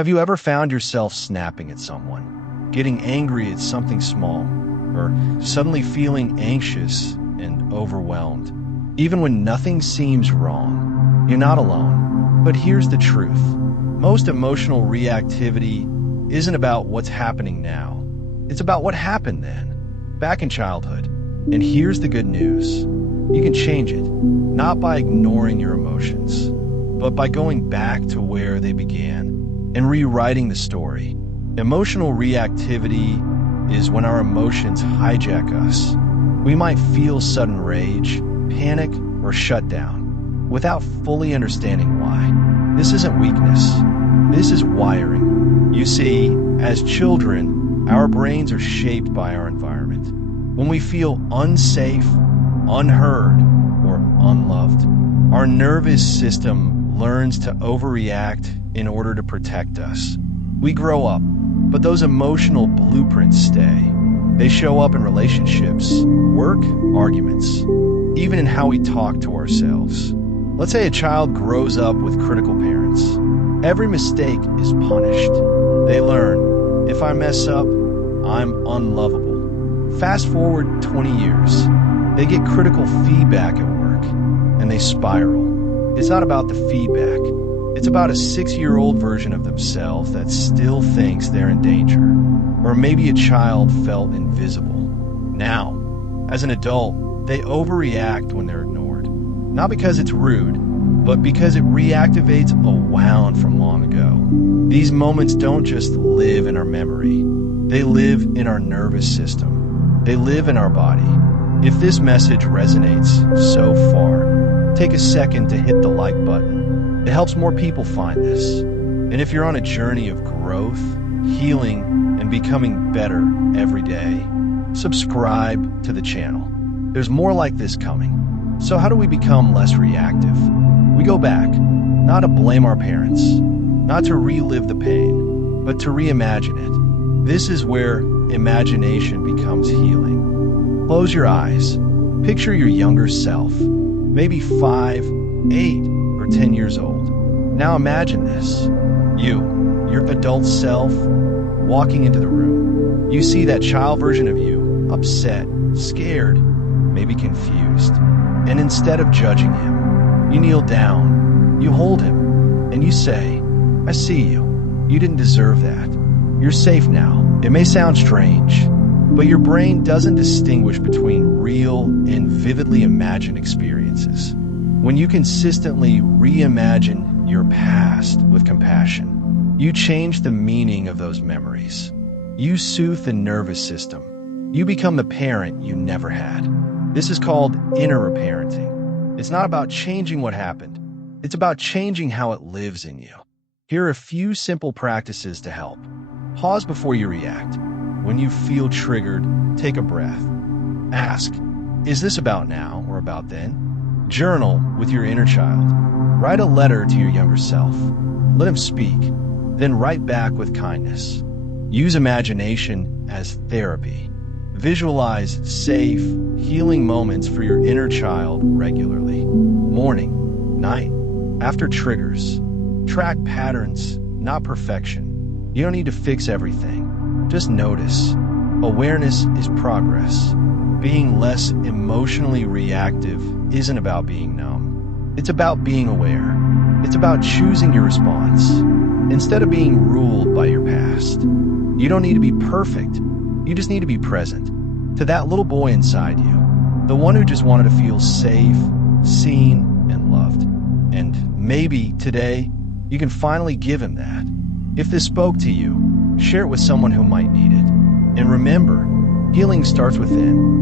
Have you ever found yourself snapping at someone, getting angry at something small, or suddenly feeling anxious and overwhelmed? Even when nothing seems wrong, you're not alone. But here's the truth. Most emotional reactivity isn't about what's happening now. It's about what happened then, back in childhood. And here's the good news. You can change it, not by ignoring your emotions, but by going back to where they began and rewriting the story. Emotional reactivity is when our emotions hijack us. We might feel sudden rage, panic, or shut down without fully understanding why. This isn't weakness. This is wiring. You see, as children, our brains are shaped by our environment. When we feel unsafe, unheard, or unloved, our nervous system learns to overreact in order to protect us. We grow up, but those emotional blueprints stay. They show up in relationships, work, arguments, even in how we talk to ourselves. Let's say a child grows up with critical parents. Every mistake is punished. They learn, if I mess up, I'm unlovable. Fast forward 20 years, they get critical feedback at work, and they spiral. It's not about the feedback. It's about a 6-year-old version of themselves that still thinks they're in danger. Or maybe a child felt invisible. Now, as an adult, they overreact when they're ignored. Not because it's rude, but because it reactivates a wound from long ago. These moments don't just live in our memory. They live in our nervous system. They live in our body. If this message resonates so far, take a second to hit the like button. It helps more people find this. And if you're on a journey of growth, healing, and becoming better every day, subscribe to the channel. There's more like this coming. So how do we become less reactive? We go back, not to blame our parents, not to relive the pain, but to reimagine it. This is where imagination becomes healing. Close your eyes. Picture your younger self, maybe 5, 8, or 10 years old. Now imagine this. Your adult self, walking into the room. You see that child version of you, upset, scared, maybe confused. And instead of judging him, you kneel down, you hold him, and you say, I see you. You didn't deserve that. You're safe now. It may sound strange, but your brain doesn't distinguish between real and vividly imagined experiences. When you consistently reimagine your past with compassion, you change the meaning of those memories. You soothe the nervous system. You become the parent you never had. This is called inner reparenting. It's not about changing what happened. It's about changing how it lives in you. Here are a few simple practices to help. Pause before you react. When you feel triggered, take a breath. Ask, is this about now or about then? Journal with your inner child. Write a letter to your younger self. Let him speak. Then write back with kindness. Use imagination as therapy. Visualize safe, healing moments for your inner child regularly. Morning, night, after triggers. Track patterns, not perfection. You don't need to fix everything. Just notice. Awareness is progress. Being less emotionally reactive isn't about being numb. It's about being aware. It's about choosing your response instead of being ruled by your past. You don't need to be perfect. You just need to be present to that little boy inside you, the one who just wanted to feel safe, seen, and loved. And maybe today you can finally give him that. If this spoke to you, share it with someone who might need it. And remember, healing starts within.